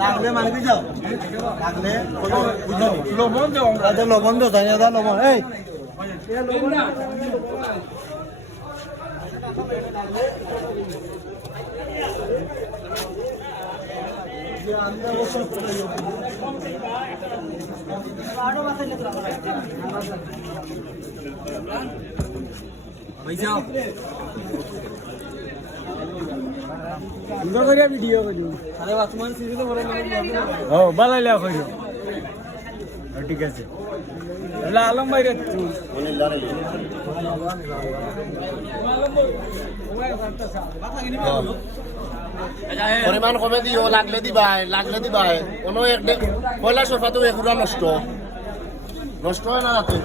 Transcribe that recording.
লাগলে মানবি যাও লাগলে লবণ দেও আমরা লবণ দেও জানি দা লবণ এই লবণ ভিডিও বালাইলা ঠিক আছে আলম ভাই পরিমাণ কমে দিও লাগলে দিবাই কোনো এক পয়লা সোফা তো এগুলা নষ্ট হয় না রাতে